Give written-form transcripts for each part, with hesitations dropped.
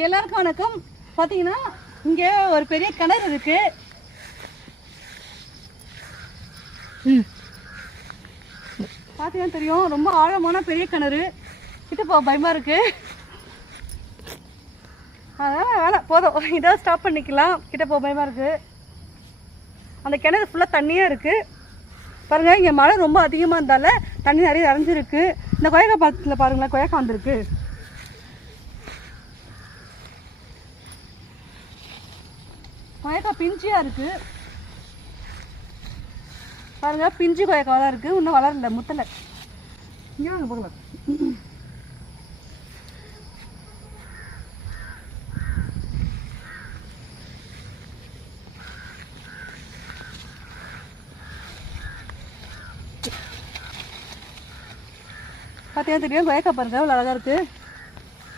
எல்லாருக்கும் வணக்கம். பார்த்தீங்கன்னா இங்கே ஒரு பெரிய கிணறு இருக்கு. பார்த்தீங்கன்னா தெரியும், ரொம்ப ஆழமான பெரிய கிணறு. கிட்ட போக பயமா இருக்கு. அதனால் வேணாம், போதும், இதை ஸ்டாப் பண்ணிக்கலாம். கிட்ட போக பயமா இருக்கு. அந்த கிணறு ஃபுல்லாக தண்ணியாக இருக்கு. பாருங்க, இங்கே மழை ரொம்ப அதிகமாக இருந்தால தண்ணி நிறைய நிறைஞ்சிருக்கு. இந்த கொயக்கா பக்கத்தில் பாருங்களேன், கொயக்கா வந்திருக்கு. கொயக்கா பிஞ்சியா இருக்கு பாருங்க, பிஞ்சு கொயக்கா தான் இருக்கு, இன்னும் வளரல, முத்தலை. இங்கே வாங்க போகலாம். பார்த்தீங்கன்னா தெரியும், கொயக்கா பாருங்க அவ்வளோ அழகாக இருக்கு.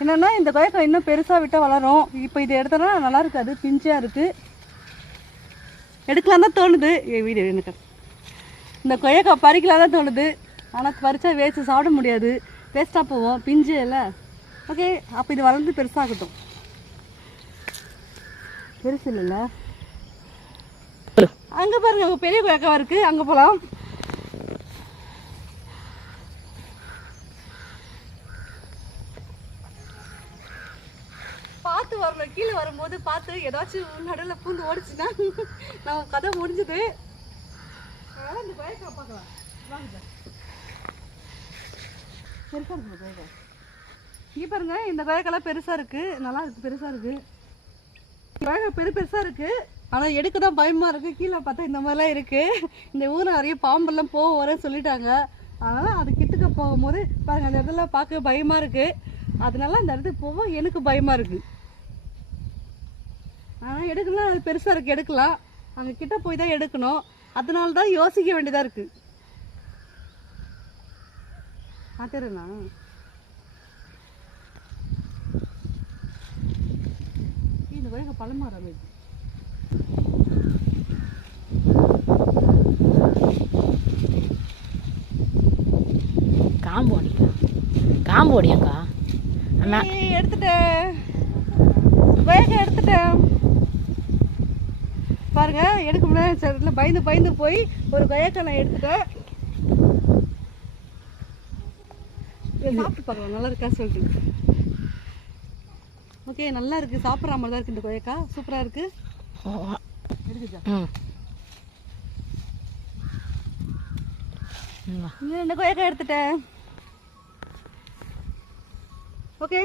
என்னென்னா இந்த கொயக்கா இன்னும் பெருசாக விட்டால் வளரும். இப்போ இதை எடுத்தோன்னா நல்லா இருக்காது, பிஞ்சியாக இருக்குது. எடுக்கலாம் தான் தோணுது. வீடு எனக்கு இந்த கொயக்கா பறிக்கலாம் தான் தோணுது. ஆனால் பறித்தா வேஸ்ட்டு, சாப்பிட முடியாது, வேஸ்ட்டாக போவோம், பிஞ்சு இல்லை. ஓகே, அப்போ இது வளர்ந்து பெருசாகட்டும். பெருசு இல்லைல்ல. அங்கே பாருங்க, அங்கே பெரிய கொயக்காவாக இருக்குது, அங்கே போகலாம். பார்த்து வரணும், கீழே வரும்போது பார்த்து ஏதாச்சும் நடுவில் பூந்து ஓடிச்சுன்னா நம்ம கதை முடிஞ்சுது. அதனால் இந்த கொயக்கா பார்க்கலாம் வாங்க. பெருசாக இருக்கு கொயக்கா. இங்கே பாருங்க, இந்த கொயக்காலாம் பெருசாக இருக்குது, நல்லா இருக்குது, பெருசாக இருக்குது. கொயக்கா பெருசாக இருக்குது. ஆனால் எடுக்க தான் பயமாக இருக்குது. கீழே பார்த்தா இந்த மாதிரிலாம் இருக்குது. இந்த ஊரில் நிறைய பாம்பெல்லாம் போக வரேன்னு சொல்லிட்டாங்க. அதனால் அது கிட்டக்க போகும்போது பாருங்கள், அந்த இடத்துல பார்க்க பயமாக இருக்குது. அதனால அந்த இடத்துக்கு போக எனக்கு பயமாக இருக்குது. ஆனால் எடுக்கலாம், அது பெருசாக இருக்குது, எடுக்கலாம். அங்கே கிட்ட போய் தான் எடுக்கணும். அதனால தான் யோசிக்க வேண்டியதாக இருக்குது. பார்த்துறேண்ணா, இந்த வரைக்கும் பழமரம் இது. காம்போடியாக்கா அண்ணா எடுத்துட்டேன், வேக எடுத்துட்டேன். பாருங்க, எடுக்க முடியாது, பயந்து போய் ஒரு கொயக்கா நான் எடுத்துட்டேன். சாப்பிட்டு பார்க்கலாம், நல்லா இருக்கா சொல்லிட்டு. ஓகே, நல்லா இருக்கு, சாப்பிட்ற மாதிரி தான் இருக்கு. இந்த கொயக்கா சூப்பரா இருக்கு. எடுத்துச்சா இந்த கொயக்கா எடுத்துட்டேன். ஓகே,